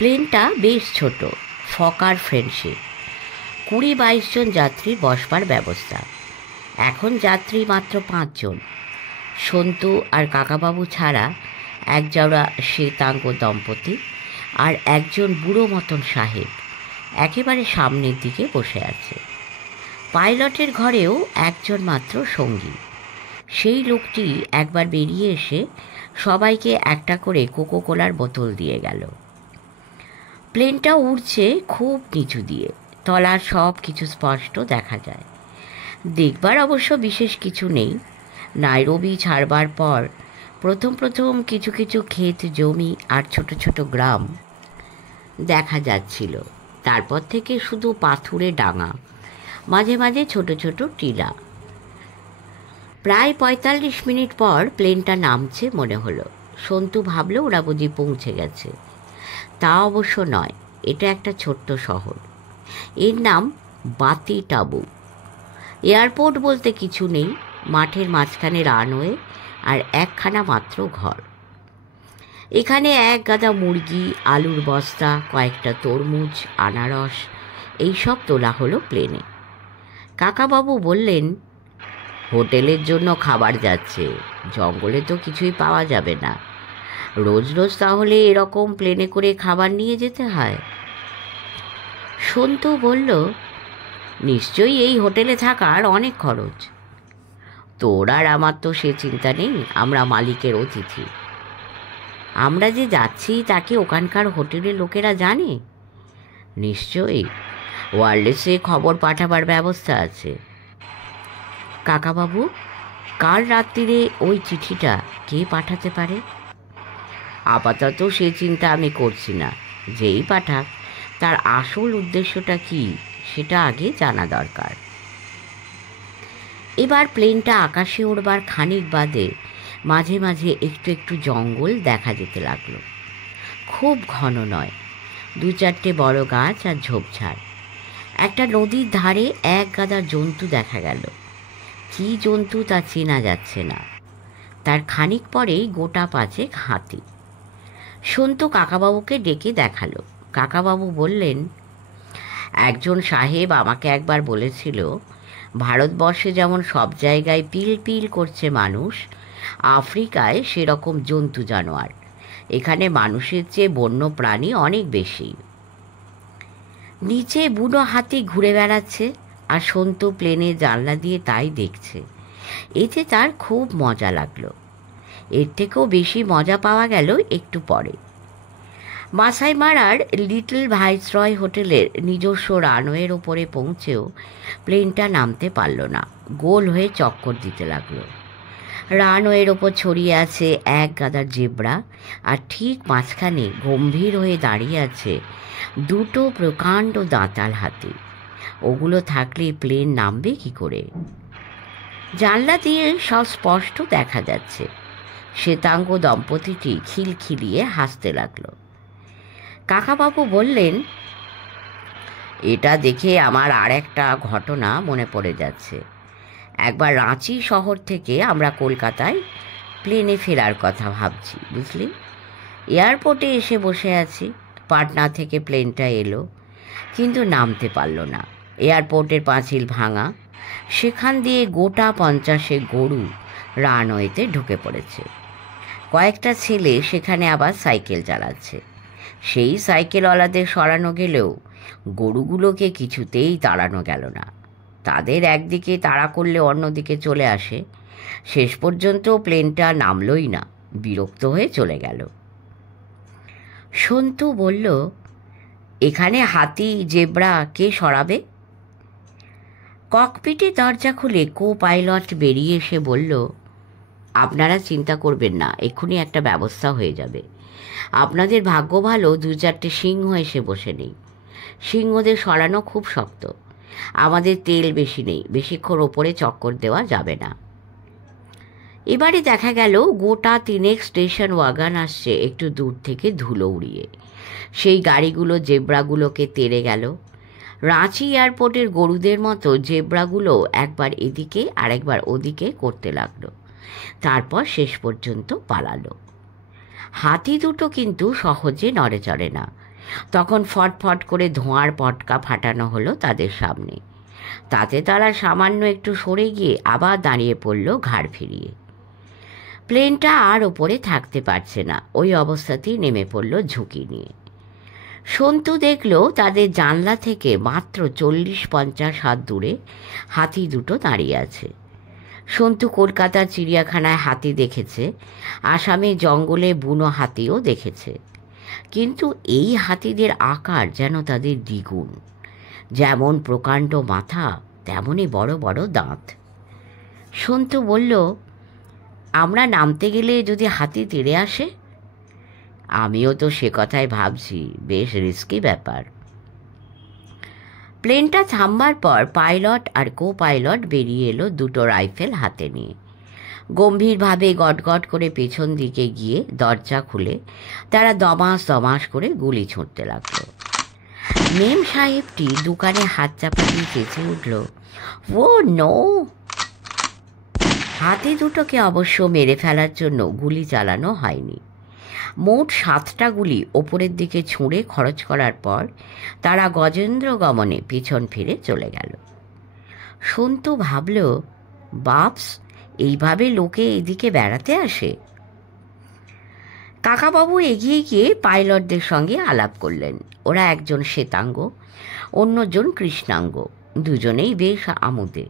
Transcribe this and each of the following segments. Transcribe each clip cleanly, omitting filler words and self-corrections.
প্লেনটা বেশ ছোট, ফকার ফ্রেন্ডশিপ। 20-22 জন যাত্রীর বসবার ব্যবস্থা। এখন যাত্রী মাত্র 5 জন। সন্তু আর কাকাবাবু ছাড়া একজোড়া শ্বেতাঙ্গ দম্পতি আর একজন বুড়ো মতন সাহেব একেবারে সামনের দিকে বসে আছে। পাইলটের ঘরেও একজন মাত্র সঙ্গী। সেই লোকটি একবার বেরিয়ে এসে সবাইকে একটা করে কোকোকোলার বোতল দিয়ে গেল। প্লেনটা উড়ছে খুব নিচু দিয়ে, তলার সব কিছু স্পষ্ট দেখা যায়। দেখবার অবশ্য বিশেষ কিছু নেই। নাইরোবি ছাড়বার পর প্রথম কিছু কিছু ক্ষেত জমি আর ছোট ছোট গ্রাম দেখা যাচ্ছিল। তারপর থেকে শুধু পাথুরে ডাঙা, মাঝে মাঝে ছোট ছোট টিলা। প্রায় 45 মিনিট পর প্লেনটা নামছে মনে হলো। সন্তু ভাবল ওরা বুঝি পৌঁছে গেছে। তা অবশ্য নয়, এটা একটা ছোট্ট শহর। এর নাম বাতি টাবু। এয়ারপোর্ট বলতে কিছু নেই। মাঠের মাঝখানে রানওয়ে আর একখানা মাত্র ঘর। এখানে এক গাদা মুরগি, আলুর বস্তা, কয়েকটা তরমুজ, আনারস এইসব তোলা হলো প্লেনে। কাকাবাবু বললেন, হোটেলের জন্য খাবার যাচ্ছে, জঙ্গলে তো কিছুই পাওয়া যাবে না। রোজ রোজ তাহলে এরকম প্লেনে করে খাবার নিয়ে যেতে হয়? সন্তু বলল, নিশ্চয়ই এই হোটেলে থাকার অনেক খরচ। তোর আর আমার তো সে চিন্তা নেই, আমরা মালিকের অতিথি। আমরা যে যাচ্ছি তাকে ওখানকার হোটেলের লোকেরা জানে? নিশ্চয়ই, ওয়্যারলেসে খবর পাঠাবার ব্যবস্থা আছে। কাকাবাবু, কাল রাত্রিরে ওই চিঠিটা কে পাঠাতে পারে? আপাতত সে চিন্তা আমি করছি না। যেই পাঠাক তার আসল উদ্দেশ্যটা কি সেটা আগে জানা দরকার। এবার প্লেনটা আকাশে উড়বার খানিক বাদে মাঝে মাঝে একটু একটু জঙ্গল দেখা যেতে লাগলো। খুব ঘন নয়, 2-4টে বড় গাছ আর ঝোপঝাড়। একটা নদীর ধারে এক গাদা জন্তু দেখা গেল। কি জন্তু তা চেনা যাচ্ছে না। তার খানিক পরেই গোটা 5 হাতি। সন্তু কাকাবাবুকে ডেকে দেখালো। কাকাবাবু বললেন, একজন সাহেব আমাকে একবার বলেছিল, ভারতবর্ষে যেমন সব জায়গায় পিল পিল করছে মানুষ, আফ্রিকায় সেরকম জন্তু জানোয়ার। এখানে মানুষের চেয়ে বন্য প্রাণী অনেক বেশি। নিচে বুনো হাতি ঘুরে বেড়াচ্ছে আর সন্তু প্লেনের জানলা দিয়ে তাই দেখছে। এতে তার খুব মজা লাগলো। এর থেকেও বেশি মজা পাওয়া গেল একটু পরে। মাসাই মারার লিটল ভাইসরয় হোটেলের নিজস্ব রানওয়ের ওপরে পৌঁছেও প্লেনটা নামতে পারল না। গোল হয়ে চক্কর দিতে লাগলো। রানওয়ের ওপর ছড়িয়ে আছে এক গাদা জেব্রা, আর ঠিক মাঝখানে গম্ভীর হয়ে দাঁড়িয়ে আছে 2টো প্রকাণ্ড দাঁতাল হাতি। ওগুলো থাকলে প্লেন নামবে কি করে? জানলা দিয়ে সব স্পষ্ট দেখা যাচ্ছে। শ্বেতাঙ্গ দম্পতিটি খিলখিলিয়ে হাসতে লাগলো। কাকাবাবু বললেন, এটা দেখে আমার আর একটা ঘটনা মনে পড়ে যাচ্ছে। একবার রাঁচি শহর থেকে আমরা কলকাতায় প্লেনে ফেরার কথা ভাবছি, বুঝলি। এয়ারপোর্টে এসে বসে আছি। পাটনা থেকে প্লেনটা এলো, কিন্তু নামতে পারল না। এয়ারপোর্টের পাঁচিল ভাঙা। সেখান দিয়ে গোটা 50 গরু রানওয়েতে ঢুকে পড়েছে। কয়েকটা ছেলে সেখানে আবার সাইকেল চালাচ্ছে। সেই সাইকেলওয়ালাদের সরানো গেলেও গরুগুলোকে কিছুতেই তাড়ানো গেল না। তাদের একদিকে তাড়া করলে অন্যদিকে চলে আসে। শেষ পর্যন্ত প্লেনটা নামলই না, বিরক্ত হয়ে চলে গেল। সন্তু বলল, এখানে হাতি জেব্রা কে সরাবে? ককপিটে দরজা খুলে কো পাইলট বেরিয়ে এসে বলল, আপনারা চিন্তা করবেন না, এক্ষুনি একটা ব্যবস্থা হয়ে যাবে। আপনাদের ভাগ্য ভালো 2-4টে সিংহ এসে বসে নেই। সিংহদের সরানো খুব শক্ত। আমাদের তেল বেশি নেই, বেশিক্ষণ ওপরে চক্কর দেওয়া যাবে না। এবারে দেখা গেল গোটা 3 স্টেশন ওয়াগান আসছে একটু দূর থেকে ধুলো উড়িয়ে। সেই গাড়িগুলো জেব্রাগুলোকে তেড়ে গেল। রাঁচি এয়ারপোর্টের গরুদের মতো জেব্রাগুলো একবার এদিকে আর একবার ওদিকে করতে লাগলো। তারপর শেষ পর্যন্ত পালালো। হাতি দুটো কিন্তু সহজে নড়ে চড়ে না। তখন ফটফট করে ধোঁয়ার পটকা ফাটানো হলো তাদের সামনে। তাতে তারা সামান্য একটু সরে গিয়ে আবার দাঁড়িয়ে পড়ল ঘাড় ফিরিয়ে। প্লেনটা আর ওপরে থাকতে পারছে না, ওই অবস্থাতেই নেমে পড়ল ঝুঁকি নিয়ে। সন্তু দেখল তাদের জানলা থেকে মাত্র 40-50 হাত দূরে হাতি দুটো দাঁড়িয়ে আছে। সন্তু কলকাতার চিড়িয়াখানায় হাতি দেখেছে, আসামে জঙ্গলে বুনো হাতিও দেখেছে, কিন্তু এই হাতিদের আকার যেন তাদের দ্বিগুণ। যেমন প্রকাণ্ড মাথা, তেমনই বড় বড় দাঁত। সন্তু বলল, আমরা নামতে গেলে যদি হাতি তেড়ে আসে? আমিও তো সে কথাই ভাবছি, বেশ রিস্কি ব্যাপার। প্লেনটা থামবার পর পাইলট আর কো পাইলট বেরিয়ে এলো দুটো রাইফেল হাতে নিয়ে। গম্ভীরভাবে গটগট করে পেছন দিকে গিয়ে দরজা খুলে তারা দমাস দমাস করে গুলি ছুঁড়তে লাগলো। মেম সাহেবটি দোকানে হাত চাপা দিয়ে চেঁচে উঠল, ও নো! হাতি দুটোকে অবশ্য মেরে ফেলার জন্য গুলি চালানো হয়নি। মোট 7টা গুলি ওপরের দিকে ছুঁড়ে খরচ করার পর তারা গজেন্দ্র গমনে পিছন ফিরে চলে গেল। সন্তু ভাবল, বাপস, এইভাবে লোকে এদিকে বেড়াতে আসে। কাকাবাবু এগিয়ে গিয়ে পাইলটদের সঙ্গে আলাপ করলেন। ওরা একজন শ্বেতাঙ্গ, অন্যজন কৃষ্ণাঙ্গ, দুজনেই বেশ আমোদে।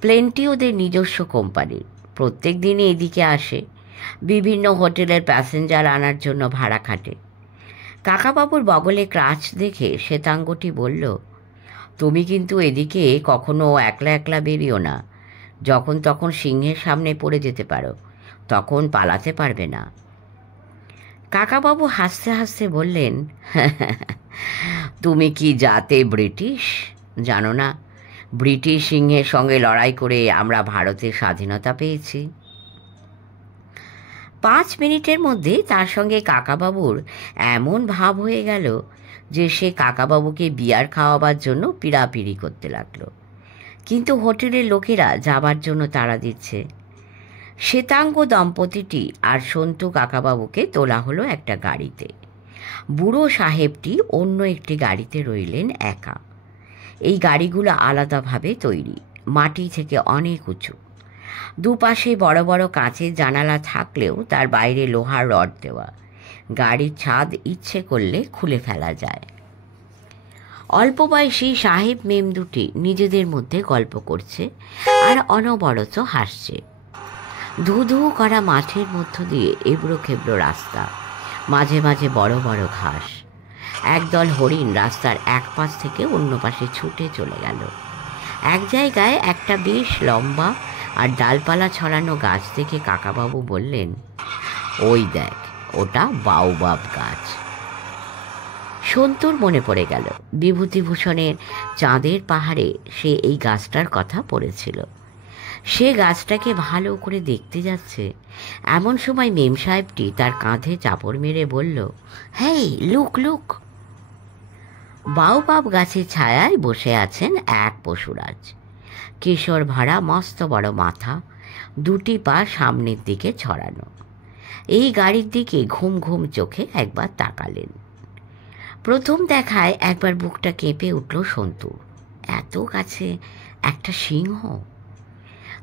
প্লেনটি ওদের নিজস্ব কোম্পানির, প্রত্যেক দিনই এদিকে আসে, বিভিন্ন হোটেলের প্যাসেঞ্জার আনার জন্য ভাড়া খাটে। কাকাবাবুর বগলে ক্রাচ দেখে শ্বেতাঙ্গটি বলল, তুমি কিন্তু এদিকে কখনো একলা একলা বেরিও না, যখন তখন সিংহের সামনে পড়ে যেতে পারো, তখন পালাতে পারবে না। কাকাবাবু হাসতে হাসতে বললেন, তুমি কি জাতে ব্রিটিশ? জানো না, ব্রিটিশ সিংহের সঙ্গে লড়াই করে আমরা ভারতের স্বাধীনতা পেয়েছি। 5 মিনিটের মধ্যে তার সঙ্গে কাকাবাবুর এমন ভাব হয়ে গেল যে সে কাকাবাবুকে বিয়ার খাওয়াবার জন্য পিড়াপিড়ি করতে লাগলো। কিন্তু হোটেলের লোকেরা যাবার জন্য তাড়া দিচ্ছে। শ্বেতাঙ্গ দম্পতিটি আর সন্তু কাকাবাবুকে তোলা হলো একটা গাড়িতে। বুড়ো সাহেবটি অন্য একটি গাড়িতে রইলেন একা। এই গাড়িগুলো আলাদাভাবে তৈরি, মাটি থেকে অনেক উঁচু। দুপাশে বড় বড় কাঁচের জানালা থাকলেও তার বাইরে লোহার রড দেওয়া। গাড়ির ছাদ ইচ্ছে করলে খুলে ফেলা যায়। অল্প বয়সী সাহেব মেম দুটি নিজেদের মধ্যে গল্প করছে আর অনবরত হাসছে। ধু ধু করা মাঠের মধ্য দিয়ে এবড়ো খেবড়ো রাস্তা, মাঝে মাঝে বড় বড় ঘাস। একদল হরিণ রাস্তার এক পাশ থেকে অন্য পাশে ছুটে চলে গেল। এক জায়গায় একটা বেশ লম্বা আর ডালপালা ছড়ানো গাছ দেখে কাকাবাবু বললেন, ওই দেখ, ওটা বাউবাব গাছ। সন্তুর মনে পড়ে গেল বিভূতিভূষণের চাঁদের পাহাড়ে সে এই গাছটার কথা পড়েছিল। সে গাছটাকে ভালো করে দেখতে যাচ্ছে, এমন সময় মেম সাহেবটি তার কাঁধে চাপড় মেরে বলল, হেই লুক লুক! বাউবাব গাছের ছায়ায় বসে আছেন এক পশুরাজ। কেশর ভরা মস্ত বড় মাথা, দুটি পা সামনের দিকে ছড়ানো। এই গাড়ির দিকে ঘুম ঘুম চোখে একবার তাকালেন। প্রথম দেখায় একবার বুকটা কেঁপে উঠল সন্তুর, এত কাছে একটা সিংহ।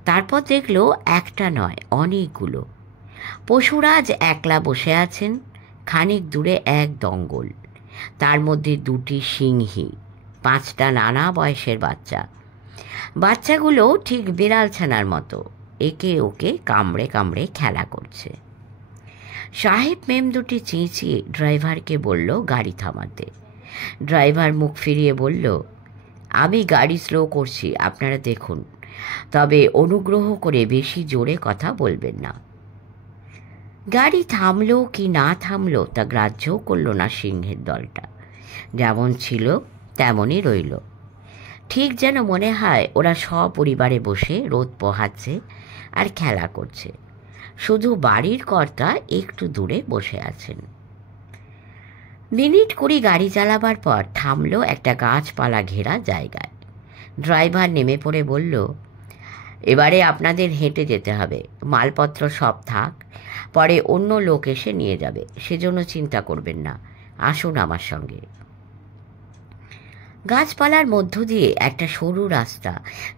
তারপর দেখলো একটা নয়, অনেকগুলো। পশুরাজ একলা বসে আছেন, খানিক দূরে এক দঙ্গল, তার মধ্যে 2টি সিংহী, 5টা নানা বয়সের বাচ্চা। বাচ্চাগুলো ঠিক বিড়াল ছানার মতো একে ওকে কামড়ে কামড়ে খেলা করছে। সাহেব মেম দুটি চেঁচিয়ে ড্রাইভারকে বলল গাড়ি থামাতে। ড্রাইভার মুখ ফিরিয়ে বলল, আমি গাড়ি স্লো করছি, আপনারা দেখুন, তবে অনুগ্রহ করে বেশি জোরে কথা বলবেন না। গাড়ি থামলো কি না থামলো তা গ্রাহ্যও করল না সিংহের দলটা। যেমন ছিল তেমনই রইল। ঠিক যেন মনে হয় ওরা সপরিবারে বসে রোদ পোহাচ্ছে আর খেলা করছে, শুধু বাড়ির কর্তা একটু দূরে বসে আছেন। মিনিট 20 গাড়ি চালাবার পর থামলো একটা গাছপালা ঘেরা জায়গায়। ড্রাইভার নেমে পড়ে বলল, এবারে আপনাদের হেঁটে যেতে হবে, মালপত্র সব থাক, পরে অন্য লোক এসে নিয়ে যাবে, সেজন্য চিন্তা করবেন না, আসুন আমার সঙ্গে। গাছপালার মধ্য দিয়ে একটা সরু রাস্তা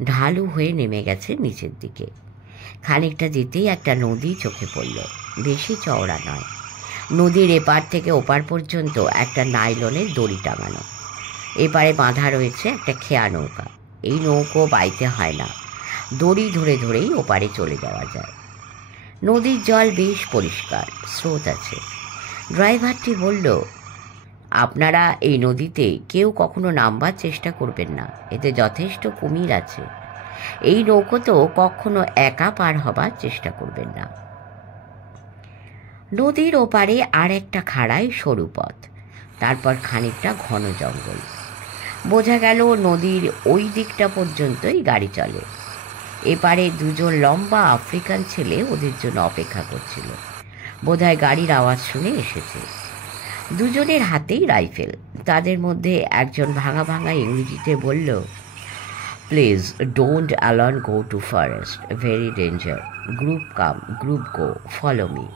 ঢালু হয়ে নেমে গেছে নিচের দিকে। খানিকটা যেতেই একটা নদী চোখে পড়ল, বেশি চওড়া নয়। নদীর এপার থেকে ওপার পর্যন্ত একটা নাইলনের দড়ি টাঙানো। এপারে বাঁধা রয়েছে একটা খেয়া নৌকা। এই নৌকো বাইতে হয় না, দড়ি ধরে ধরেই ওপারে চলে যাওয়া যায়। নদীর জল বেশ পরিষ্কার, স্রোত আছে। ড্রাইভারটি বলল, আপনারা এই নদীতে কেউ কখনো নামবার চেষ্টা করবেন না, এতে যথেষ্ট কুমির আছে। এই নৌকোতেও কখনো একা পার হবার চেষ্টা করবেন না। নদীর ওপারে আর একটা খাড়ায় সরু পথ, তারপর খানিকটা ঘন জঙ্গল। বোঝা গেল নদীর ওই দিকটা পর্যন্তই গাড়ি চলে। এপারে দুজন লম্বা আফ্রিকান ছেলে ওদের জন্য অপেক্ষা করছিল। বোধহয় গাড়ির আওয়াজ শুনে এসেছে। দুজনের হাতেই রাইফেল। তাদের মধ্যে একজন ভাঙা ভাঙা ইংরেজিতে বলল, please don't alone go to forest, very danger, group come, group go, follow me.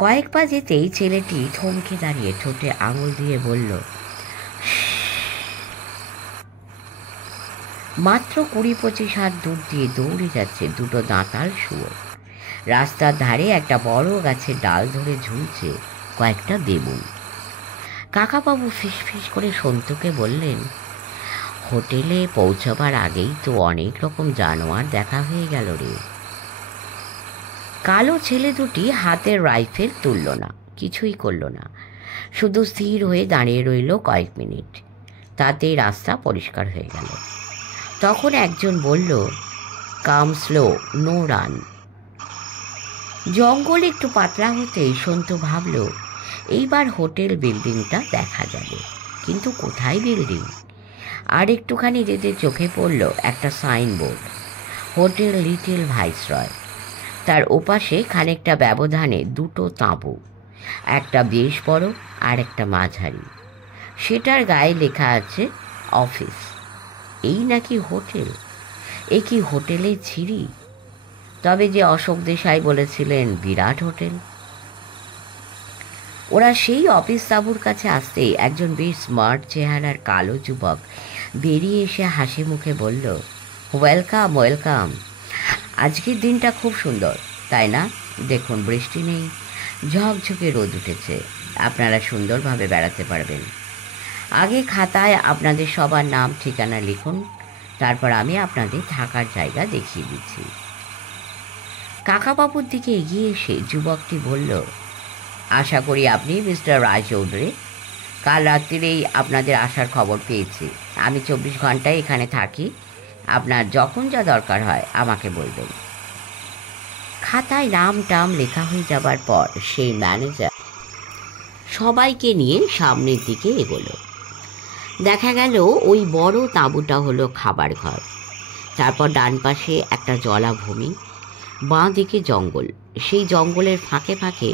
কয়েক পা যেতেই ছেলেটি থমকে দাঁড়িয়ে ঠোঁটে আঙুল দিয়ে বলল, মাত্র 20-25 হাত দূর দিয়ে দৌড়ে যাচ্ছে দুটো দাঁতাল শুয়োর। রাস্তার ধারে একটা বড় গাছের ডাল ধরে ঝুলছে কয়েকটা বেবুন। কাকাবাবু ফিসফিস করে সন্তুকে বললেন, হোটেলে পৌঁছবার আগেই তো অনেক রকম জানোয়ার দেখা হয়ে গেল রে। কালো ছেলে দুটি হাতের রাইফেল তুলল না, কিছুই করল না, শুধু স্থির হয়ে দাঁড়িয়ে রইল কয়েক মিনিট। তাতেই রাস্তা পরিষ্কার হয়ে গেল। তখন একজন বলল, কাম স্লো, নো রান। জঙ্গল একটু পাতলা হতেই সন্তু ভাবল, এইবার হোটেল বিল্ডিংটা দেখা যাবে। কিন্তু কোথায় বিল্ডিং? আর একটুখানি যেতে চোখে পড়ল একটা সাইনবোর্ড, হোটেল লিটল ভাইসরয়। তার ওপাশে খানিকটা ব্যবধানে দুটো তাঁবু, একটা বেশ বড় আর একটা মাঝারি। সেটার গায়ে লেখা আছে অফিস। এই নাকি হোটেল? এ কি হোটেলের ছিরি? তবে যে অশোক দেশাই বলেছিলেন বিরাট হোটেল। ওরা সেই অফিস তাঁবুর কাছে আসতেই একজন বেশ স্মার্ট চেহারার কালো যুবক বেরিয়ে এসে হাসি মুখে বলল, ওয়েলকাম ওয়েলকাম। আজকের দিনটা খুব সুন্দর, তাই না? দেখুন, বৃষ্টি নেই, ঝকঝকে রোদ উঠেছে। আপনারা সুন্দরভাবে বেড়াতে পারবেন। আগে খাতায় আপনাদের সবার নাম ঠিকানা লিখুন, তারপর আমি আপনাদের থাকার জায়গা দেখিয়ে দিচ্ছি। কাকাবাবুর দিকে এগিয়ে এসে যুবকটি বলল, আশা করি আপনি মিস্টার রায়চৌধুরী। কাল রাত্রিরেই আপনাদের আসার খবর পেয়েছি। আমি 24 ঘন্টায় এখানে থাকি। আপনার যখন যা দরকার হয় আমাকে বলবেন। খাতায় নাম টাম লেখা হয়ে যাবার পর সেই ম্যানেজার সবাইকে নিয়ে সামনের দিকে এগোলো। দেখা গেল ওই বড় তাঁবুটা হলো খাবার ঘর। তারপর ডান পাশে একটা জলাভূমি, বাঁ দিকে জঙ্গল। সেই জঙ্গলের ফাঁকে ফাঁকে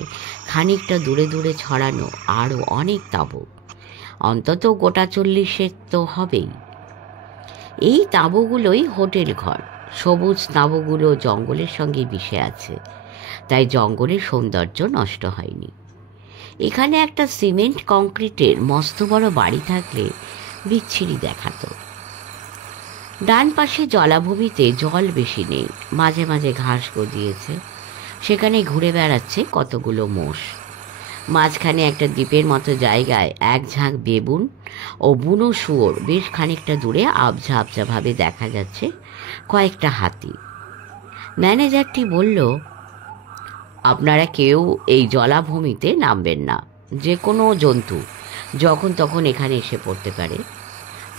খানিকটা দূরে দূরে ছড়ানো আরও অনেক তাঁবু, অন্তত গোটা 40 তো হবেই। এই তাঁবুগুলোই হোটেল ঘর। সবুজ তাঁবুগুলো জঙ্গলের সঙ্গে মিশে আছে, তাই জঙ্গলের সৌন্দর্য নষ্ট হয়নি। এখানে একটা সিমেন্ট কংক্রিটের মস্ত বড় বাড়ি থাকলে বিচ্ছিরি দেখাতো। ডান পাশে জলাভূমিতে জল বেশি নেই, মাঝে মাঝে ঘাস গজিয়েছে। সেখানে ঘুরে বেড়াচ্ছে কতগুলো মোষ। মাঝখানে একটা দ্বীপের মতো জায়গায় এক ঝাঁক বেবুন ও বুনো শুয়োর। বেশ খানিকটা দূরে আবঝা আবঝাভাবে দেখা যাচ্ছে কয়েকটা হাতি। ম্যানেজারটি বলল, আপনারা কেউ এই জলাভূমিতে নামবেন না। যে কোনো জন্তু যখন তখন এখানে এসে পড়তে পারে,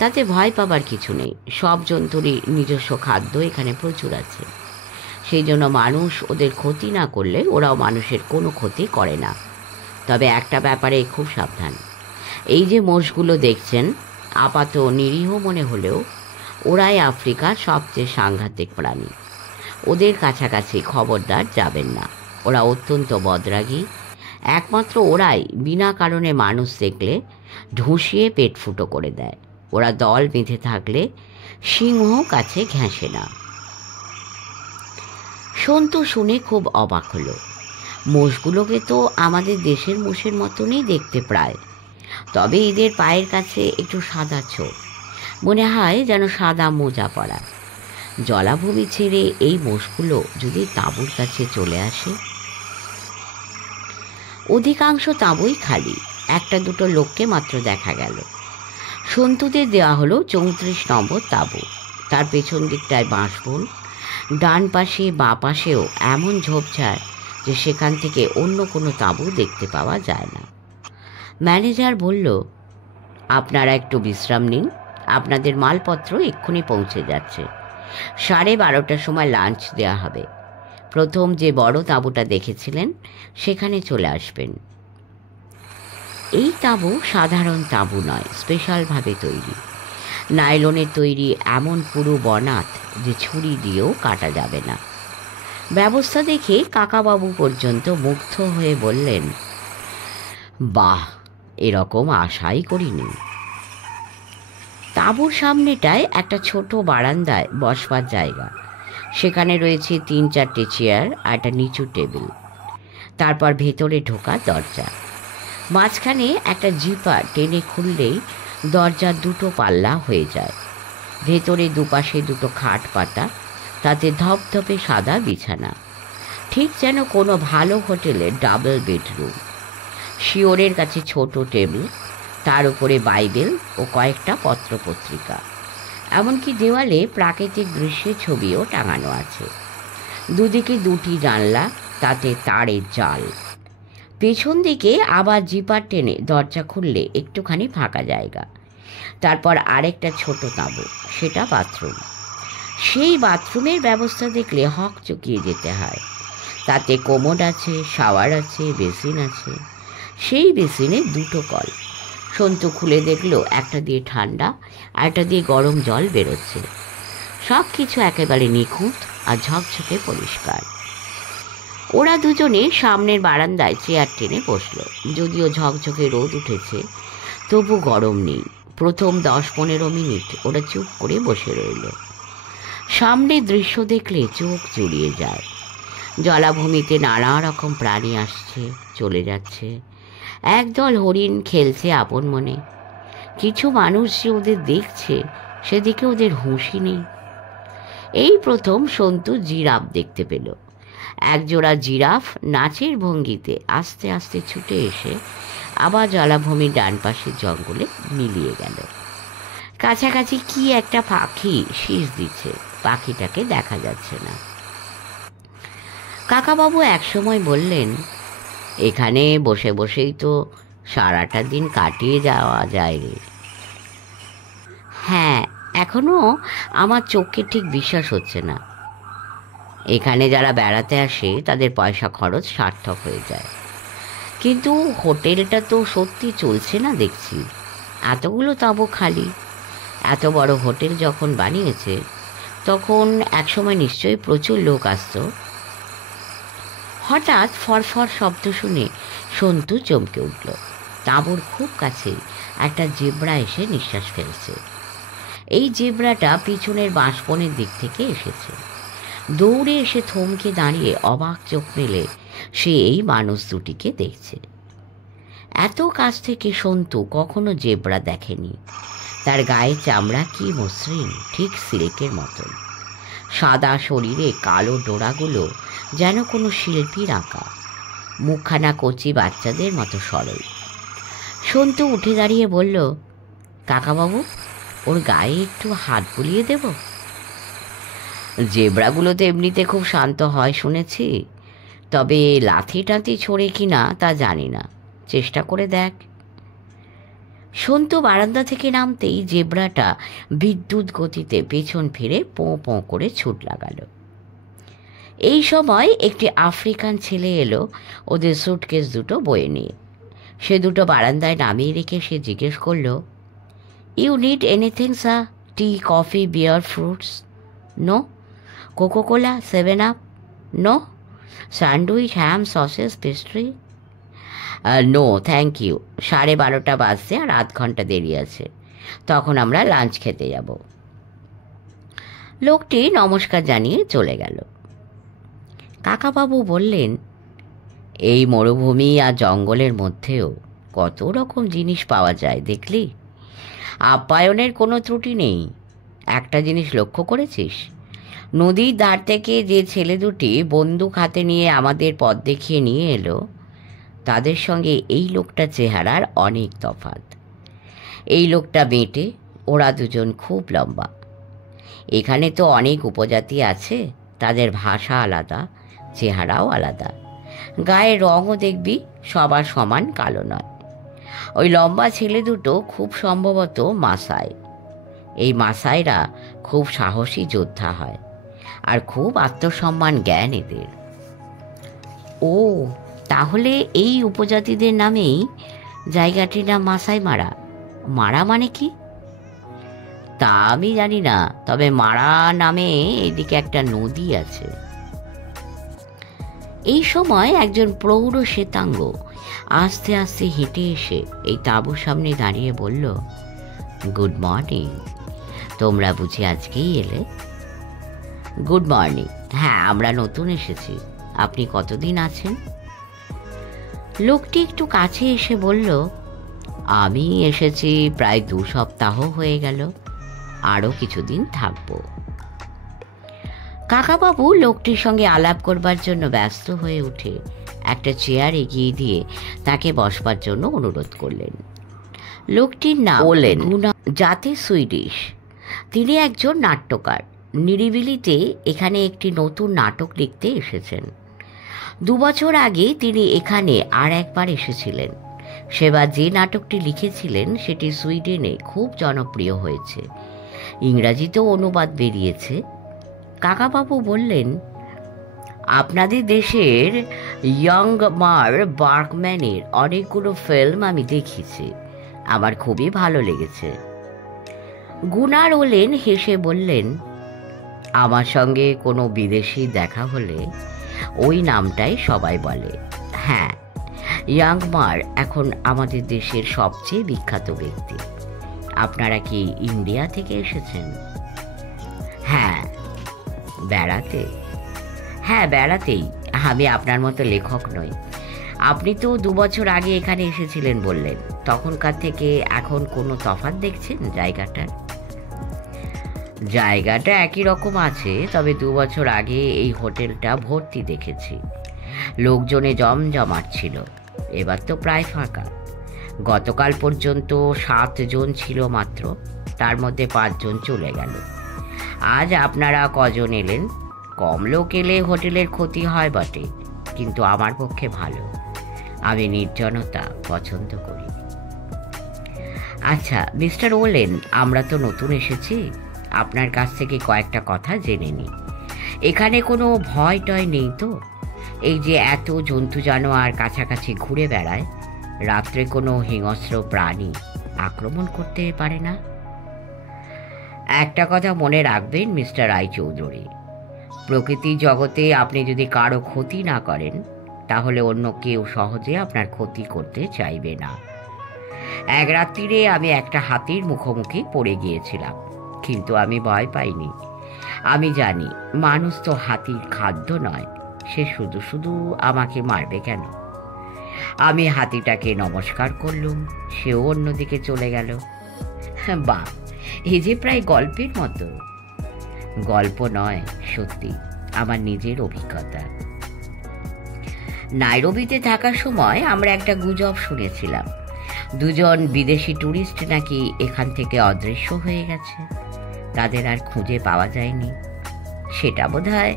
তাতে ভয় পাবার কিছু নেই। সব জন্তুরই নিজস্ব খাদ্য এখানে প্রচুর আছে। সেই জন্য মানুষ ওদের ক্ষতি না করলে ওরাও মানুষের কোনো ক্ষতি করে না। তবে একটা ব্যাপারে খুব সাবধান। এই যে মোষগুলো দেখছেন, আপাত নিরীহ মনে হলেও ওরাই আফ্রিকার সবচেয়ে সাংঘাতিক প্রাণী। ওদের কাছাকাছি খবরদার যাবেন না। ওরা অত্যন্ত বদরাগী। একমাত্র ওরাই বিনা কারণে মানুষ দেখলে ঢুঁসিয়ে পেট ফুটো করে দেয়। ওরা দল বেঁধে থাকলে সিংহ কাছে ঘেঁষে না। সন্তু শুনে খুব অবাক হলো। মোষগুলোকে তো আমাদের দেশের মোষের মতনই দেখতে প্রায়, তবে এদের পায়ের কাছে একটু সাদা ছোপ, মনে হয় যেন সাদা মোজা পরা। জলাভূমি ছেড়ে এই মোষগুলো যদি তাঁবুর কাছে চলে আসে। অধিকাংশ তাঁবুই খালি, একটা দুটো লোককে মাত্র দেখা গেল। সন্তুদের দেওয়া হলো 34 নম্বর তাঁবু। তার পেছন দিকটায় বাঁশবন, ডান পাশে বাঁ পাশেও এমন ঝোপঝাড় যে সেখান থেকে অন্য কোনো তাঁবু দেখতে পাওয়া যায় না। ম্যানেজার বলল, আপনারা একটু বিশ্রাম নিন, আপনাদের মালপত্র এক্ষুনি পৌঁছে যাচ্ছে। 12:30টার সময় লাঞ্চ দেওয়া হবে। প্রথম যে বড় তাঁবুটা দেখেছিলেন সেখানে চলে আসবেন। এই তাঁবু সাধারণ তাঁবু নয়, স্পেশালভাবে তৈরি, নাইলনের তৈরি, এমন পুরো বনাত যে ছুরি দিয়েও কাটা যাবে না। ব্যবস্থা দেখে কাকাবাবু পর্যন্ত মুগ্ধ হয়ে বললেন, বাহ, এরকম আশাই করিনি। তাঁবুর সামনেটায় একটা ছোট বারান্দায় বসবার জায়গা, সেখানে রয়েছে 3-4টে চেয়ার আর একটা নিচু টেবিল। তারপর ভেতরে ঢোকার দরজা, মাঝখানে একটা জিপার টেনে খুললেই দরজার দুটো পাল্লা হয়ে যায়। ভেতরে দুপাশে দুটো খাট পাতা, তাতে ধপধপে সাদা বিছানা, ঠিক যেন কোনো ভালো হোটেলের ডাবল বেডরুম। শিওরের কাছে ছোট টেবিল, তার উপরে বাইবেল ও কয়েকটা পত্রপত্রিকা, এমনকি দেওয়ালে প্রাকৃতিক দৃশ্যের ছবিও টাঙানো আছে। দুদিকে দুটি জানলা, তাতে তারের জাল। পেছন দিকে আবার জিপার টেনে দরজা খুললে একটুখানি ফাঁকা জায়গা। তারপর আরেকটা ছোট তাঁবু, সেটা বাথরুম। সেই বাথরুমের ব্যবস্থা দেখলে হক চকিয়ে যেতে হয়। তাতে কোমোড আছে, শাওয়ার আছে, বেসিন আছে। সেই বেসিনে দুটো কল। সন্তু খুলে দেখলো একটা দিয়ে ঠান্ডা আর একটা দিয়ে গরম জল বেরোচ্ছে। সব কিছু একেবারে নিখুঁত আর ঝকঝকে পরিষ্কার। ওরা দুজনে সামনের বারান্দায় চেয়ার টেনে বসলো। যদিও ঝকঝকে রোদ উঠেছে, তবু গরম নেই। প্রথম 10-15 মিনিট ওরা চুপ করে বসে রইল। সামনে দৃশ্য দেখলে চোখ জুড়িয়ে যায়। জলাভূমিতে নানা রকম প্রাণী আসছে, চলে যাচ্ছে। একদল হরিণ খেলছে আপন মনে। কিছু মানুষ যে ওদের দেখছে, সেদিকে ওদের হুঁশই নেই। এই প্রথম সন্তু জিরাফ দেখতে পেল। একজোড়া জিরাফ নাচের ভঙ্গিতে আস্তে আস্তে ছুটে এসে আবার জলাভূমির ডান পাশের জঙ্গলে মিলিয়ে গেল। কাছাকাছি কি একটা পাখি শীষ দিচ্ছে, পাখিটাকে দেখা যাচ্ছে না। কাকাবাবু একসময় বললেন, এখানে বসে বসেই তো সারাটা দিন কাটিয়ে যাওয়া যায় রে। হ্যাঁ, এখনো আমার চোখে ঠিক বিশ্বাস হচ্ছে না। এখানে যারা বেড়াতে আসে তাদের পয়সা খরচ সার্থক হয়ে যায়, কিন্তু হোটেলটা তো সত্যি চলছে না দেখছি। এতগুলো তাঁবু খালি। এত বড় হোটেল যখন বানিয়েছে তখন একসময় নিশ্চয়ই প্রচুর লোক আসতো। হঠাৎ ফরফর শব্দ শুনে সন্তু চমকে উঠল। তাঁবুর খুব কাছেই একটা জেব্রা এসে নিঃশ্বাস ফেলছে। এই জেব্রাটা পিছনের বাঁশবনের দিক থেকে এসেছে। দৌড়ে এসে থমকে দাঁড়িয়ে অবাক চোখ মেলে সে এই মানুষ দুটিকে দেখছে। এত কাছ থেকে সন্তু কখনো জেব্রা দেখেনি। তার গায়ে চামড়া কি মসৃণ, ঠিক সিল্কের মতন। সাদা শরীরে কালো ডোরাগুলো যেন কোনো শিল্পীর আঁকা। মুখখানা কচি বাচ্চাদের মতো সরল। সন্তু উঠে দাঁড়িয়ে বলল, কাকাবাবু, ওর গায়ে একটু হাত বুলিয়ে দেব? জেব্রাগুলো তো এমনিতে খুব শান্ত হয় শুনেছি, তবে লাথি টাথি ছোড়ে কি না তা জানি না। চেষ্টা করে দেখ। সন্তু বারান্দা থেকে নামতেই জেব্রাটা বিদ্যুৎ গতিতে পেছন ফিরে পোঁ পোঁ করে ছুট লাগালো। এই সময় একটি আফ্রিকান ছেলে এলো ওদের সুটকেস দুটো বয়ে নিয়ে। সে দুটো বারান্দায় নামিয়ে রেখে সে জিজ্ঞেস করলো, you need anything sir? Tea, coffee, beer, fruits? No? Coca-Cola, 7 up? No? Sandwich, ham, sausages, pastry? No thank you. 12:30 বাজতে আর আধ ঘন্টা দেরি আছে, তখন আমরা লাঞ্চ খেতে যাব। লোকটি নমস্কার জানিয়ে চলে গেল। কাকাবাবু বললেন, এই মরুভূমি আর জঙ্গলের মধ্যেও কত রকম জিনিস পাওয়া যায় দেখলি। আপ্যায়নের কোনো ত্রুটি নেই। একটা জিনিস লক্ষ্য করেছিস? নদীর ধার থেকে যে ছেলে দুটি বন্দুক হাতে নিয়ে আমাদের পথ দেখিয়ে নিয়ে এলো, তাদের সঙ্গে এই লোকটার চেহারার অনেক তফাৎ। এই লোকটা বেঁটে, ওরা দুজন খুব লম্বা। এখানে তো অনেক উপজাতি আছে, তাদের ভাষা আলাদা, চেহারাও আলাদা, গায়ের রঙও দেখবি সবার সমান কালো নয়। ওই লম্বা ছেলে দুটো খুব সম্ভবত মাসাই। এই মাসাইরা খুব সাহসী যোদ্ধা হয়, আর খুব আত্মসম্মান জ্ঞান এদের। ও, তাহলে এই উপজাতিদের নামেই জায়গাটির নাম মাসাই মারা। মারা মানে কি তা আমি জানি না, তবে মারা নামে এদিকে একটা নদী আছে। এই সময় একজন প্রৌঢ় শ্বেতাঙ্গ আস্তে আস্তে হেঁটে এসে এই তাঁবুর সামনে দাঁড়িয়ে বলল, গুড মর্নিং। তোমরা বুঝি আজকেই এলে? Good morning. হ্যাঁ, আমরা নতুন এসেছি। আপনি কতদিন আছেন? লোকটি একটু কাছে এসে বলল, আমি এসেছি প্রায় 2 সপ্তাহ হয়ে গেল, আরও কিছুদিন থাকব। কাকাবাবু লোকটির সঙ্গে আলাপ করবার জন্য ব্যস্ত হয়ে উঠে একটা চেয়ার এগিয়ে দিয়ে তাকে বসবার জন্য অনুরোধ করলেন। লোকটির নাম ওলেন, জাতি সুইডিশ। তিনি একজন নাট্যকার। নিরিবিলিতে এখানে একটি নতুন নাটক লিখতে এসেছেন। 2 বছর আগে তিনি এখানে আর একবার এসেছিলেন। সেবার যে নাটকটি লিখেছিলেন সেটি সুইডেনে খুব জনপ্রিয় হয়েছে, ইংরাজিতেও অনুবাদ বেরিয়েছে। কাকাবাবু বললেন, আপনাদের দেশের ইয়ংমার বার্গম্যানের অনেকগুলো ফিল্ম আমি দেখেছি, আমার খুবই ভালো লেগেছে। গুনার ওলেন হেসে বললেন, আমার সঙ্গে কোনো বিদেশি দেখা হলে ওই নামটাই সবাই বলে। হ্যাঁ, ইয়ংমার এখন আমাদের দেশের সবচেয়ে বিখ্যাত ব্যক্তি। আপনারা কি ইন্ডিয়া থেকে এসেছেন? হ্যাঁ। বেড়াতে? হ্যাঁ, বেড়াতেই। আমি আপনার মতো লেখক নই। আপনি তো 2 বছর আগে এখানে এসেছিলেন বললেন, তখনকার থেকে এখন কোনো তফাৎ দেখছেন জায়গাটার? জায়গাটা একই রকম আছে, তবে 2 বছর আগে এই হোটেলটা ভর্তি দেখেছি। লোকজনে জমজমাট ছিল, এবার তো প্রায় ফাঁকা। গতকাল পর্যন্ত 7 জন ছিল মাত্র, তার মধ্যে 5 জন চলে গেল। আজ আপনারা কজন এলেন? কম লোক এলে হোটেলের ক্ষতি হয় বটে, কিন্তু আমার পক্ষে ভালো। আমি নির্জনতা পছন্দ করি। আচ্ছা মিস্টার ওলেন, আমরা তো নতুন এসেছি, আপনার কাছ থেকে কয়েকটা কথা জেনে নিই। এখানে কোনো ভয় টয় নেই তো? এই যে এত জন্তু জানোয়ার কাছাকাছি ঘুরে বেড়ায়, রাত্রে কোনো হিংস্র প্রাণী আক্রমণ করতে পারে না? একটা কথা মনে রাখবেন মিস্টার রায়চৌধুরী, প্রকৃতি জগতে আপনি যদি কারো ক্ষতি না করেন, তাহলে অন্য কেউ সহজে আপনার ক্ষতি করতে চাইবে না। এক রাত্রিরে আমি একটা হাতির মুখোমুখি পড়ে গিয়েছিলাম, কিন্তু আমি ভয় পাইনি। আমি জানি মানুষ তো হাতির খাদ্য নয়, সে শুধু শুধু আমাকে মারবে কেন। আমি হাতিটাকে নমস্কার করলুম, সেও অন্যদিকে চলে গেল। বাহ, এই যে প্রায় গল্পের মতো। গল্প নয়, সত্যি, আমার নিজের অভিজ্ঞতা। নাইরোবিতে থাকার সময় আমরা একটা গুজব শুনেছিলাম, 2 জন বিদেশি ট্যুরিস্ট নাকি এখান থেকে অদৃশ্য হয়ে গেছে, তাদের আর খুঁজে পাওয়া যায়নি। সেটা বোধহয়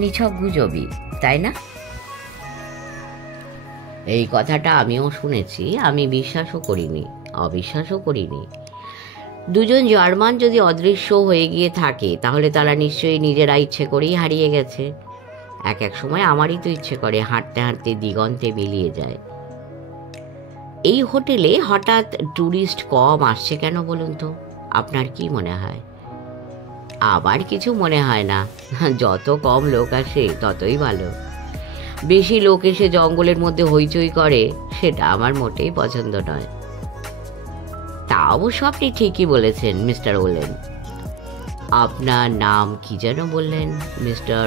নিছক গুজবই, তাই না? এই কথাটা আমিও শুনেছি, আমি বিশ্বাসও করিনি, অবিশ্বাসও করিনি। 2 জন জার্মান যদি অদৃশ্য হয়ে গিয়ে থাকে, তাহলে তারা নিশ্চয়ই নিজেরা ইচ্ছে করেই হারিয়ে গেছে। এক এক সময় আমারই তো ইচ্ছে করে হাঁটতে হাঁটতে দিগন্তে মিলিয়ে যায়। এই হোটেলে হঠাৎ ট্যুরিস্ট কম আসছে কেন বলুন তো? আপনার কি মনে হয়? আমার কিছু মনে হয় না, যত কম লোক আসে ততই ভালো। বেশি লোক এসে জঙ্গলের মধ্যে হইচই করে, সেটা আমার মোটেই পছন্দ নয়। তা অবশ্য আপনি ঠিকই বলেছেন মিস্টার ওলেন। আপনার নাম কি যেন বললেন? মিস্টার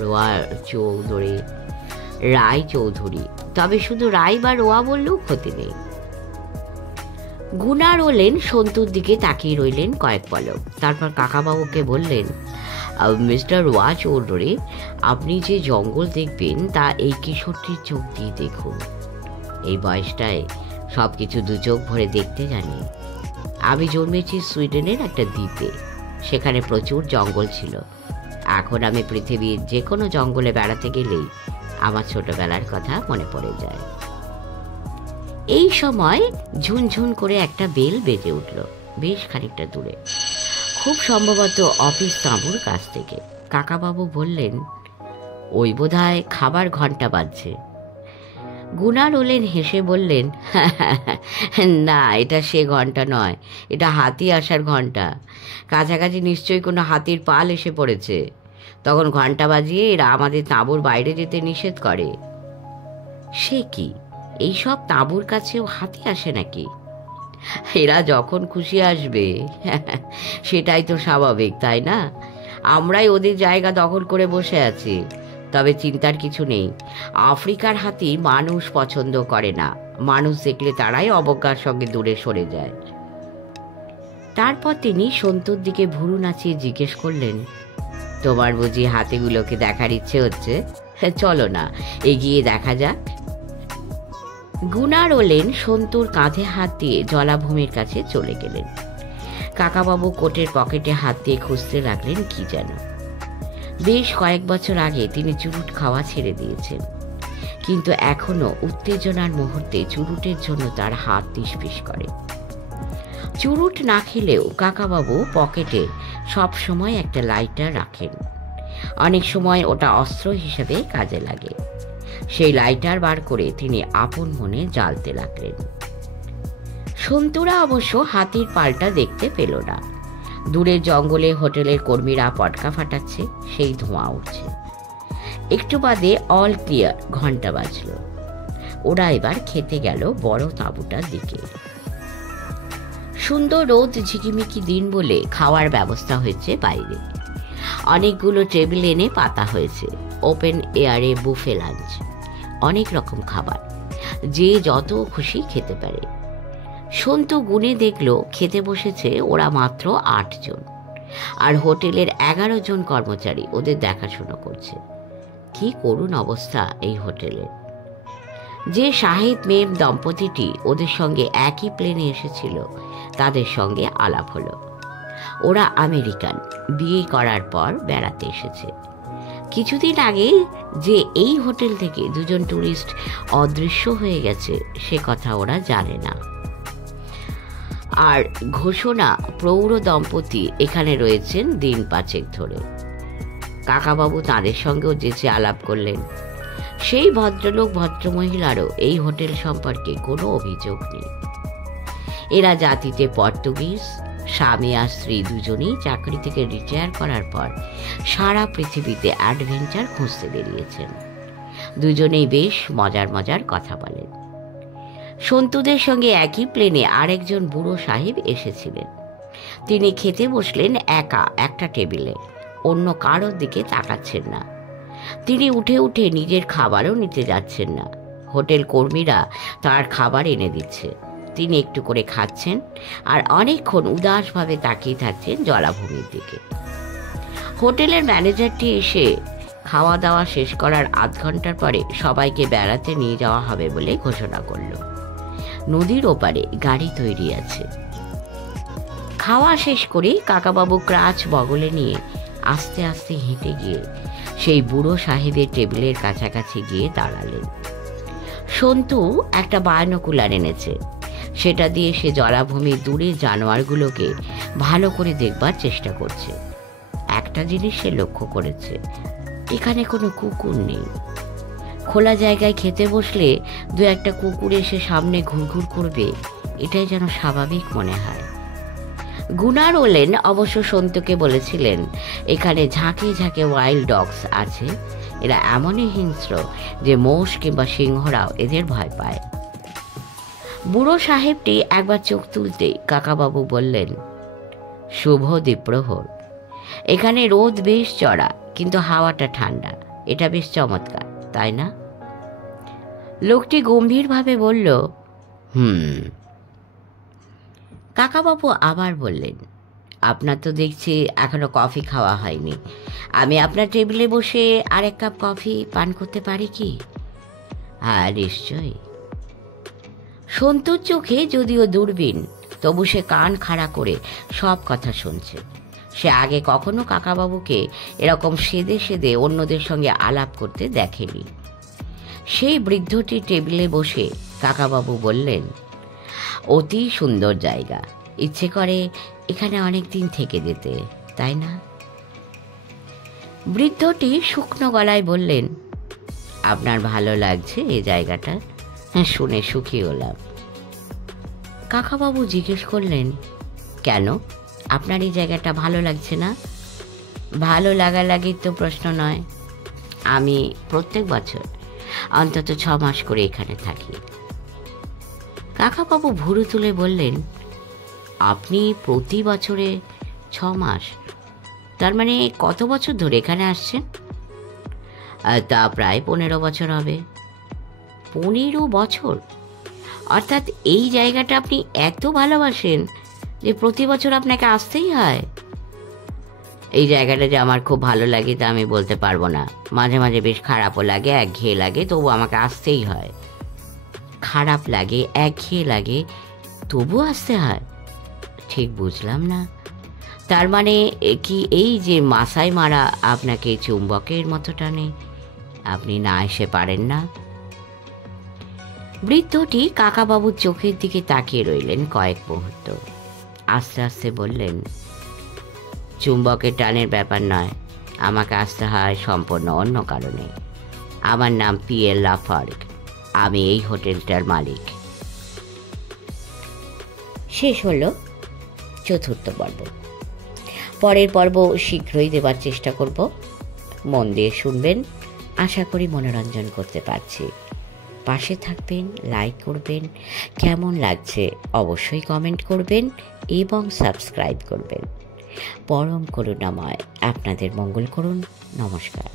রোয়া চৌধুরী। রায় চৌধুরী, তবে শুধু রায় বা রোয়া বললেও ক্ষতি নেই। গুনার ওলেন সন্তুর দিকে তাকিয়ে রইলেন কয়েক পলক, তারপর কাকাবাবুকে বললেন, মিস্টার রোয়া চৌধুরী, আপনি যে জঙ্গল দেখবেন তা এই কিশোরটির চোখ দিয়ে দেখুন। এই বয়সটায় সব কিছু দু চোখ ভরে দেখতে জানে। আমি জন্মেছি সুইডেনের একটা দ্বীপে, সেখানে প্রচুর জঙ্গল ছিল। এখন আমি পৃথিবীর যে কোনো জঙ্গলে বেড়াতে গেলেই আমার ছোটবেলার কথা মনে পড়ে যায়। এই সময় ঝুনঝুন করে একটা বেল বেজে উঠল বেশ খানিকটা দূরে, খুব সম্ভবত অফিস তাঁবুর কাছ থেকে। কাকাবাবু বললেন, ওই বোধহয় খাবার ঘন্টা বাজছে। গুনার ওলেন হেসে বললেন, না, এটা সে ঘন্টা নয়, এটা হাতি আসার ঘন্টা। কাছাকাছি নিশ্চয়ই কোনো হাতির পাল এসে পড়েছে, তখন ঘন্টা বাজিয়ে এরা আমাদের তাঁবুর বাইরে যেতে নিষেধ করে। সে কি, এইসব তাঁবুর কাছেও হাতি আসে নাকি? এরা যখন খুশি আসবে, সেটাই তো স্বাভাবিক, তাই না? আমরাই ওদের জায়গা দখল করে বসে আছি। তবে চিন্তার কিছু নেই, আফ্রিকার হাতি মানুষ পছন্দ করে না, মানুষ দেখলে তারাই অবজ্ঞার সঙ্গে দূরে সরে যায়। তারপর তিনি সন্তুর দিকে ভুরু নাচিয়ে জিজ্ঞেস করলেন, তোমার বুঝি হাতিগুলোকে দেখার ইচ্ছে হচ্ছে? চলো না, এগিয়ে দেখা যাক। গুনার ওলেন সন্তুর কাঁধে হাত দিয়ে জলাভূমির কাছে চলে গেলেন। কাকাবাবু কোটের পকেটে হাত দিয়ে খুঁজতে লাগলেন কি যেন। বেশ কয়েক বছর আগে তিনি চুরুট খাওয়া ছেড়ে দিয়েছেন, কিন্তু এখনো উত্তেজনার মুহূর্তে চুরুটের জন্য তার হাত ফিসফিস করে। চুরুট না খেলেও কাকাবাবু পকেটে সব সময় একটা লাইটার রাখেন। অনেক সময় ওটা অস্ত্র হিসেবে কাজে লাগে। সেই লাইটার বার করে তিনি আপন মনে জ্বালতে লাগলেন। সন্তুরা অবশ্য হাতির পালটা দেখতে পেল না। দূরের জঙ্গলে হোটেলের কর্মীরা পটকা ফাটাচ্ছে, সেই ধোঁয়া উঠছে। একটু বাদে অল ক্লিয়ার ঘন্টা বাজল। ওরা এবার খেতে গেল বড় তাঁবুটার দিকে। সুন্দর রোদ ঝিকিমিকি দিন বলে খাওয়ার ব্যবস্থা হয়েছে বাইরে। অনেকগুলো টেবিল এনে পাতা হয়েছে। ওপেন এয়ারে বুফে লাঞ্চ, অনেক রকম খাবার, যে যত খুশি খেতে পারে। সন্তু গুনে দেখলো খেতে বসেছে ওরা মাত্র 8 জন, আর হোটেলের 11 জন কর্মচারী ওদের দেখাশোনা করছে। কি করুণ অবস্থা এই হোটেলের। যে শাহিদ মেম দম্পতিটি ওদের সঙ্গে একই প্লেনে এসেছিল, তাদের সঙ্গে আলাপ হলো। ওরা আমেরিকান, বিয়ে করার পর বেড়াতে এসেছে। কিছুদিন আগে যে এই হোটেল থেকে 2 জন ট্যুরিস্ট অদৃশ্য হয়ে গেছে, সে কথা ওরা জানে না। আর ঘোষণা প্রৌঢ় দম্পতি এখানে রয়েছেন দিন 5 ধরে। কাকাবাবু তাদের সঙ্গেও যেচে আলাপ করলেন। সেই ভদ্রলোক ভদ্রমহিলারও এই হোটেল সম্পর্কে কোনো অভিযোগ নেই। এরা জাতিতে পর্তুগিজ, স্বামী আর স্ত্রী দুজনেই চাকরি থেকে রিটায়ার করার পর সারা পৃথিবীতে অ্যাডভেঞ্চার খুঁজতে বেরিয়েছেন। দুজনেই বেশ মজার মজার কথা বলেন। সন্তুদের সঙ্গে একই প্লেনে আরেকজন বুড়ো সাহেব এসেছিলেন। তিনি খেতে বসলেন একা একটা টেবিলে, অন্য কারোর দিকে তাকাচ্ছেন না। তিনি উঠে উঠে নিজের খাবারও নিতে যাচ্ছেন না। হোটেল কর্মীরা তার খাবার এনে দিচ্ছে, তিনি একটু করে খাচ্ছেন আর অনেকক্ষণ উদাসভাবে তাকিয়ে থাকছেন জলাভূমির দিকে। হোটেলের ম্যানেজারটি এসে খাওয়া দাওয়া শেষ করার আধ ঘন্টার পরে সবাইকে বেড়াতে নিয়ে যাওয়া হবে বলে ঘোষণা করল। নদীর ওপারে গাড়ি তৈরি আছে। খাওয়া শেষ করে কাকাবাবু ক্রাচ বগলে নিয়ে আস্তে আস্তে হেঁটে গিয়ে সেই বুড়ো সাহেবের টেবিলের কাছাকাছি গিয়ে দাঁড়ালেন। সন্তু একটা বায়োনোকুলার এনেছে, সেটা দিয়ে সে জলাভূমির দূরের জানোয়ারগুলোকে ভালো করে দেখবার চেষ্টা করছে। একটা জিনিস সে লক্ষ্য করেছে, এখানে কোনো কুকুর নেই। খোলা জায়গায় খেতে বসলে 2-1টা কুকুর এসে সামনে ঘুরঘুর করবে, এটাই যেন স্বাভাবিক মনে হয়। গুনার ওলেন অবশ্য সন্তুকে বলেছিলেন এখানে ঝাঁকে ঝাঁকে ওয়াইল্ড ডগস আছে। এরা এমনই হিংস্র যে মোষ কিংবা সিংহরাও এদের ভয় পায়। বুড়ো সাহেবটি একবার চোখ তুলতেই কাকাবাবু বললেন, শুভ দ্বীপ্রহর। এখানে রোদ বেশ চড়া, কিন্তু হাওয়াটা ঠান্ডা। এটা বেশ চমৎকার, তাই না? লোকটি গম্ভীরভাবে বলল, কাকাবাবু আবার বললেন, আপনার তো দেখছি এখনো কফি খাওয়া হয়নি। আমি আপনার টেবিলে বসে আরেক কাপ কফি পান করতে পারি কি? হ্যাঁ, নিশ্চয়ই। সন্তুর চোখে যদিও দূরবীন, তবু সে কান খাড়া করে সব কথা শুনছে। সে আগে কখনো কাকাবাবুকে এরকম সেদে সেদে অন্যদের সঙ্গে আলাপ করতে দেখেনি। সেই বৃদ্ধটি টেবিলে বসে কাকাবাবু বললেন, অতি সুন্দর জায়গা, ইচ্ছে করে এখানে অনেক দিন থেকে যেতে, তাই না? বৃদ্ধটি শুকনো গলায় বললেন, আপনার ভালো লাগছে এই জায়গাটা? হ্যাঁ, শুনে সুখী হলাম। কাকাবাবু জিজ্ঞেস করলেন, কেন আপনার এই জায়গাটা ভালো লাগছে না? ভালো লাগালাগির তো প্রশ্ন নয়। আমি প্রত্যেক বছর অন্তত 6 মাস করে এখানে থাকি। কাকাবাবু ভুরু তুলে বললেন, আপনি প্রতি বছরে 6 মাস? তার মানে কত বছর ধরে এখানে আসছেন? তা প্রায় 15 বছর হবে। 15 বছর? অর্থাৎ এই জায়গাটা আপনি এত ভালোবাসেন যে প্রতি বছর আপনাকে আসতেই হয়? এই জায়গাটা যে আমার খুব ভালো লাগে তা আমি বলতে পারবো না। মাঝে মাঝে বেশ খারাপও লাগে, একঘেয়ে লাগে, তবু আমাকে আসতেই হয়। খারাপ লাগে, একঘেয়ে লাগে, তবু আসতে হয়? ঠিক বুঝলাম না। তার মানে কি এই যে মাসায় মারা আপনাকে চুম্বকের মতো টানে, আপনি না এসে পারেন না? বৃদ্ধটি কাকাবাবুর চোখের দিকে তাকিয়ে রইলেন কয়েক মুহূর্ত। আস্তে আস্তে বললেন, চুম্বকের টানের ব্যাপার নয়, আমাকে আসতে হয় সম্পূর্ণ অন্য কারণে। আমার নাম P.L. লাফার্গ, আমি এই হোটেলটার মালিক। শেষ হলো 4র্থ পর্ব। পরের পর্ব শীঘ্রই দেবার চেষ্টা করব। মন দিয়ে শুনবেন, আশা করি মনোরঞ্জন করতে পারছি। পাশে থাকবেন, লাইক করবেন, কেমন লাগছে অবশ্যই কমেন্ট করবেন এবং সাবস্ক্রাইব করবেন। পরম করুণাময় আপনাদের মঙ্গল করুন। নমস্কার।